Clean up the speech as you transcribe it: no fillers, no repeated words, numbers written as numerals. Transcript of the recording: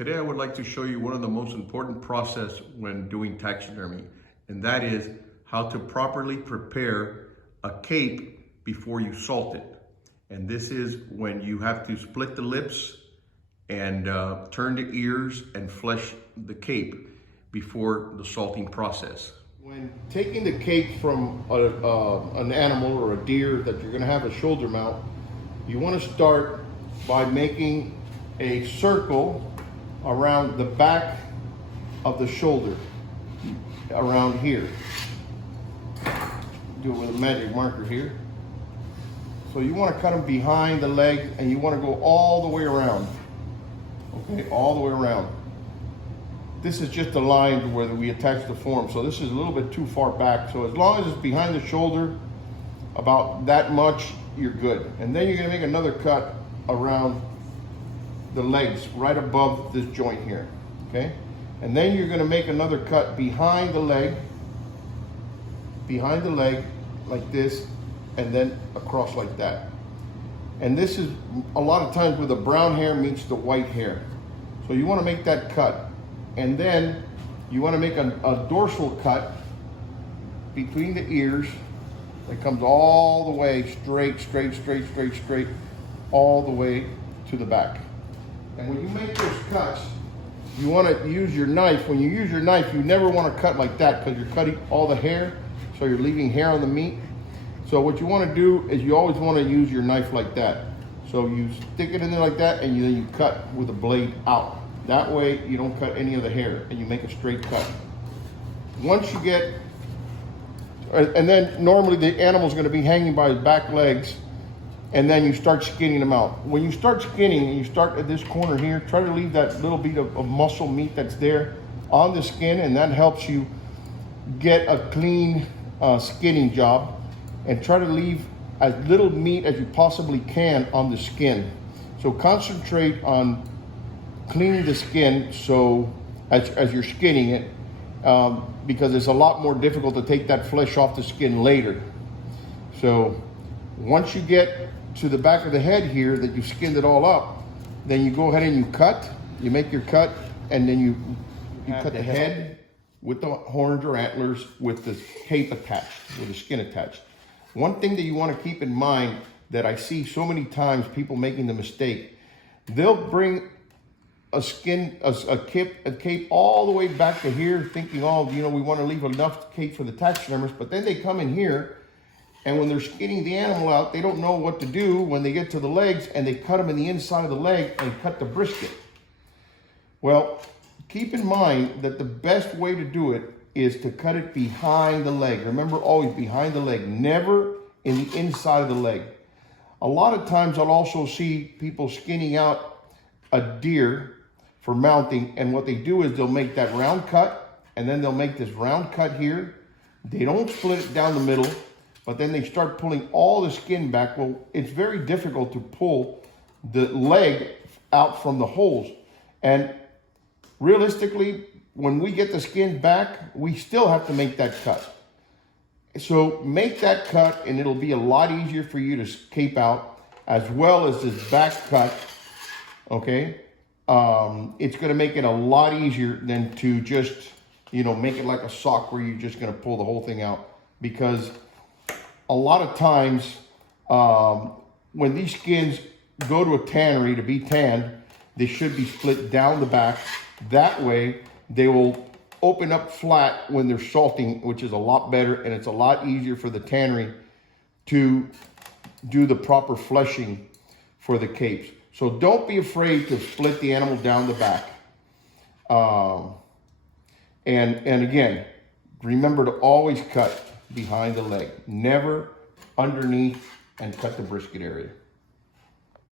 Today I would like to show you one of the most important process when doing taxidermy, and that is how to properly prepare a cape before you salt it. And this is when you have to split the lips and turn the ears and flesh the cape before the salting process. When taking the cape from an animal or a deer that you're going to have a shoulder mount, you want to start by making a circle around the back of the shoulder, around here. Do it with a magic marker here. So you want to cut them behind the leg, and you want to go all the way around. Okay, all the way around. This is just a line where we attach the form, so this is a little bit too far back. So as long as it's behind the shoulder, about that much, you're good. And then you're going to make another cut around the legs, right above this joint here, okay? And then you're going to make another cut behind the leg, like this, and then across like that. And this is a lot of times where the brown hair meets the white hair. So you want to make that cut. And then you want to make a dorsal cut between the ears that comes all the way straight, all the way to the back. And when you make those cuts, you want to use your knife. When you use your knife, you never want to cut like that because you're cutting all the hair, so you're leaving hair on the meat. So what you want to do is you always want to use your knife like that. So you stick it in there like that, and then you cut with the blade out. That way you don't cut any of the hair, and you make a straight cut. Once you get, and then normally the animal's going to be hanging by his back legs, and then you start skinning them out. When you start skinning, and you start at this corner here, try to leave that little bit of muscle meat that's there on the skin, and that helps you get a clean skinning job. And try to leave as little meat as you possibly can on the skin. So concentrate on cleaning the skin so as you're skinning it, because it's a lot more difficult to take that flesh off the skin later. So once you get to the back of the head here that you skinned it all up, then you go ahead and you cut, you make your cut, and then you cut the head with the horns or antlers with the cape attached, with the skin attached. One thing that you want to keep in mind that I see so many times people making the mistake, they'll bring a cape all the way back to here thinking, oh, you know, we want to leave enough cape for the taxidermist, but then they come in here, and when they're skinning the animal out, they don't know what to do when they get to the legs, and they cut them in the inside of the leg and cut the brisket. Well, keep in mind that the best way to do it is to cut it behind the leg. Remember, always behind the leg, never in the inside of the leg. A lot of times I'll also see people skinning out a deer for mounting, and what they do is they'll make that round cut, and then they'll make this round cut here. They don't split it down the middle, but then they start pulling all the skin back. Well, it's very difficult to pull the leg out from the holes. And realistically, when we get the skin back, we still have to make that cut. So make that cut, and it'll be a lot easier for you to cape out, as well as this back cut, okay? It's gonna make it a lot easier than to just, you know, make it like a sock where you're just gonna pull the whole thing out. Because a lot of times, when these skins go to a tannery to be tanned, they should be split down the back. That way, they will open up flat when they're salting, which is a lot better, and it's a lot easier for the tannery to do the proper fleshing for the capes. So don't be afraid to split the animal down the back. And again, remember to always cut behind the leg, never underneath, and cut the brisket area.